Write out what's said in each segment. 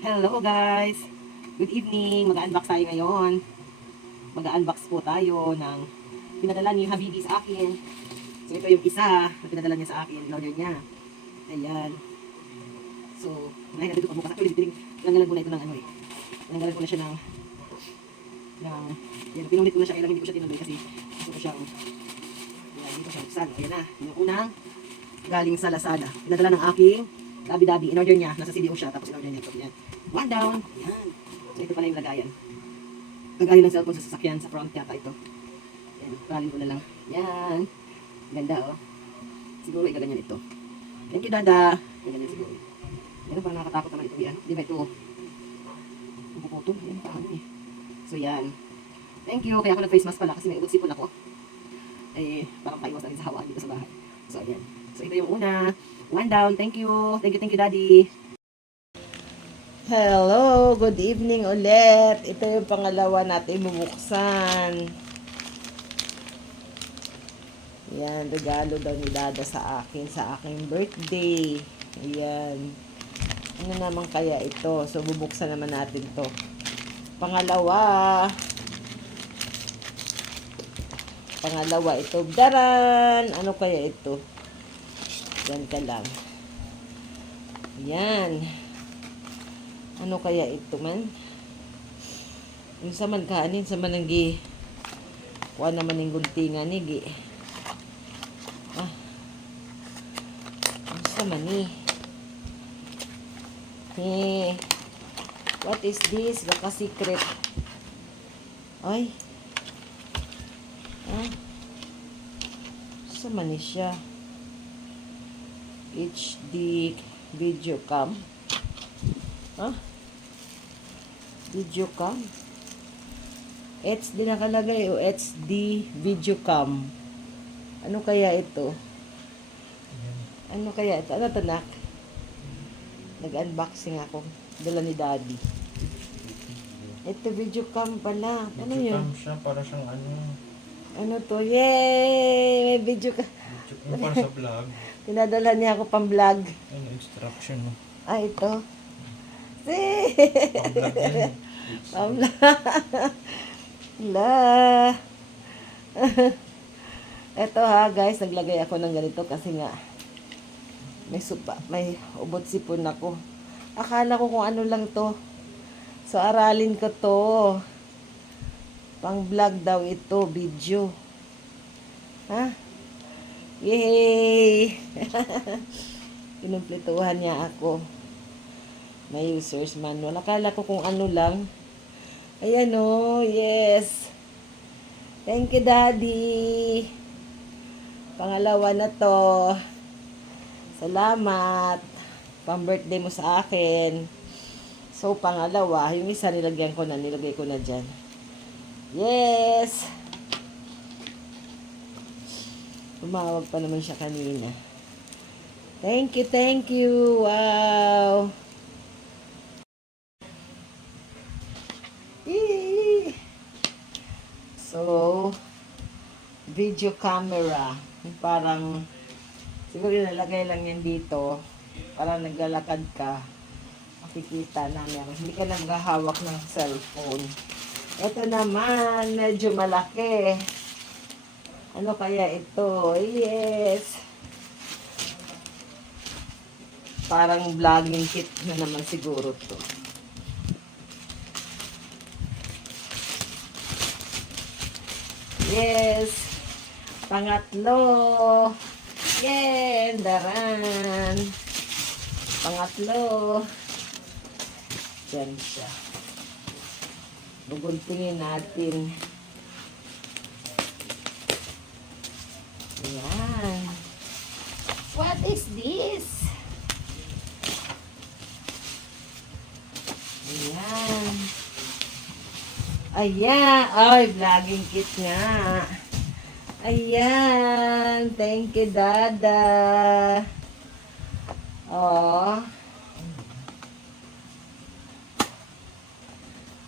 Hello guys! Good evening! Mag-unbox tayo ngayon. Mag-unbox po tayo ng pinadala ni Habibi sa akin. So ito yung isa na pinadala niya sa akin. In-order niya. Ayan. So, natin ito pagbukas. Actually, tinanggalan ko na ito ng ano eh. Tinanggalan ko na siya ng yan, pinulit ko na siya. Kailangan hindi ko siya tinuloy kasi gusto ko siyang hindi ko siya buksan. Ayan na. Yung unang galing sa Lazada. Pinadala ng aking dabi-dabi. In-order niya. Nasa CDO siya. Tapos in-order niya ito. Yan. One down. Yan. So, ito pala yung lagayan. Lagayan ng cellphone sa sasakyan. Sa front yata ito. Yan. Paralin ko na lang. Yan. Ganda oh. Siguro igaganyan ito. Thank you, Dada. Ganyan siguro. Yan. Parang nakakatakot naman ito. Yan. Di ba ito? Bukutol. Yan. Paano eh. So, yan. Thank you. Kaya ako nag-face mask pala kasi may ugot sipon ako. Eh, parang paiwas na rin sa hawaan dito sa bahay. So, ayan. So, ito yung una. One down. Thank you. Thank you, Daddy. Hello, good evening ulit. Ito yung pangalawa natin bubuksan. Yan, regalo daw ni Dada sa aking birthday. Ayan. Ano naman kaya ito? So, bubuksan naman natin to. Pangalawa ito. Daran! Ano kaya ito? Yan ka lang. Yan. Ano kaya ito man? Yung sa man kanin, sa man ang kuha naman yung guntingan ni gi. Ang sa man ni. What is this? Baka secret. Ay. Sa man ni siya. HD video cam. Video cam. HD nakalagay o HD video cam. Ano kaya ito? Ano kaya ito? Ano ito, nak? Nag-unboxing ako. Dala ni Daddy. Ito video cam pala. Ano video yun? Cam siya, para siyang ano. Ano to? Yay! May video cam. Yung para sa vlog. Tinadala niya ako pang vlog. Ano, extraction mo. Ito. Pang-vlog yan. Pamla. Ito ha guys, naglagay ako ng ganito kasi nga may ubot sipon ako. Akala ko kung ano lang to. So aralin ko to. Pang vlog daw ito, video. Yay! Pinumpletuhan niya ako. May user's manual. Akala ko kung ano lang. Ayan o. Yes. Thank you, Daddy. Pangalawa na to. Salamat. Pang-birthday mo sa akin. So, pangalawa. Yung isa nilagay ko na dyan. Yes. Tumawag pa naman siya kanina. Thank you. Wow. So, video camera. Parang, siguro nalagay lang yan dito. Parang naglalakad ka. Makikita na meron. Hindi ka naghahawak ng cellphone. Ito naman, medyo malaki. Ano kaya ito? Yes. Parang vlogging kit na naman siguro to. Yes. Pangatlo. Yes, daran. Pangatlo. Diyan siya. Buguntingin natin. Ayan. What is this? Ayan. Ayan. Ay, vlogging kit nga. Ayan. Thank you, Dada. Oh.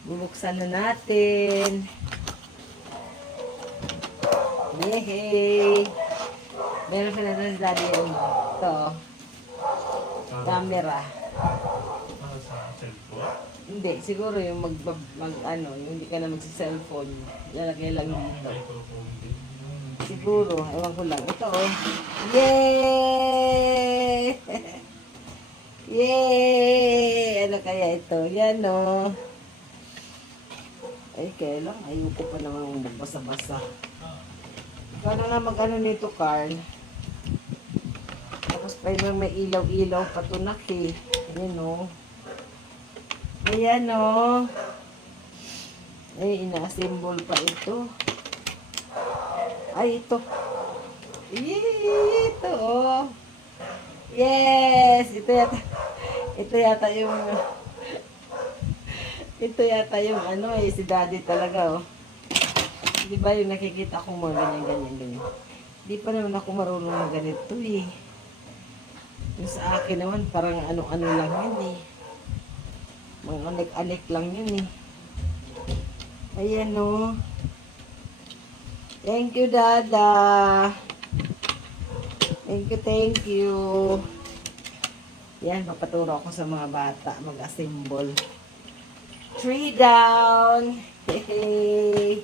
Bubuksan na natin. Yehey! Meron ka na rin Daddy yung ito. Camera. Hindi, siguro yung ano, yung hindi ka na magsi-cellphone. Lalagay lang dito. Siguro, ewan ko lang. Ito, oh. Yay! Yay! Ano kaya ito? Yan, oh. Ay, kailang. Ayoko pa naman magbasa-basa. Ikaw na nga mag-ano nito, Carl. Tapos pa yung may ilaw-ilaw patunak eh. Ayan, oh. Ayan, oh. Ay, ina-assemble pa ito. Ay, ito. Ito, oh. Yes! Ito yata yung ano eh, si daddy talaga, oh. Di ba yung nakikita ko mga ganyan. Di pa naman ako marunong na ganito, eh. Yung sa akin naman, parang ano-ano lang yun, eh. Mga alik-alik lang yun, eh. Ayan, oh. Thank you, Dada. Thank you. Yan, papaturo ako sa mga bata mag-assemble. 3 down. Hey.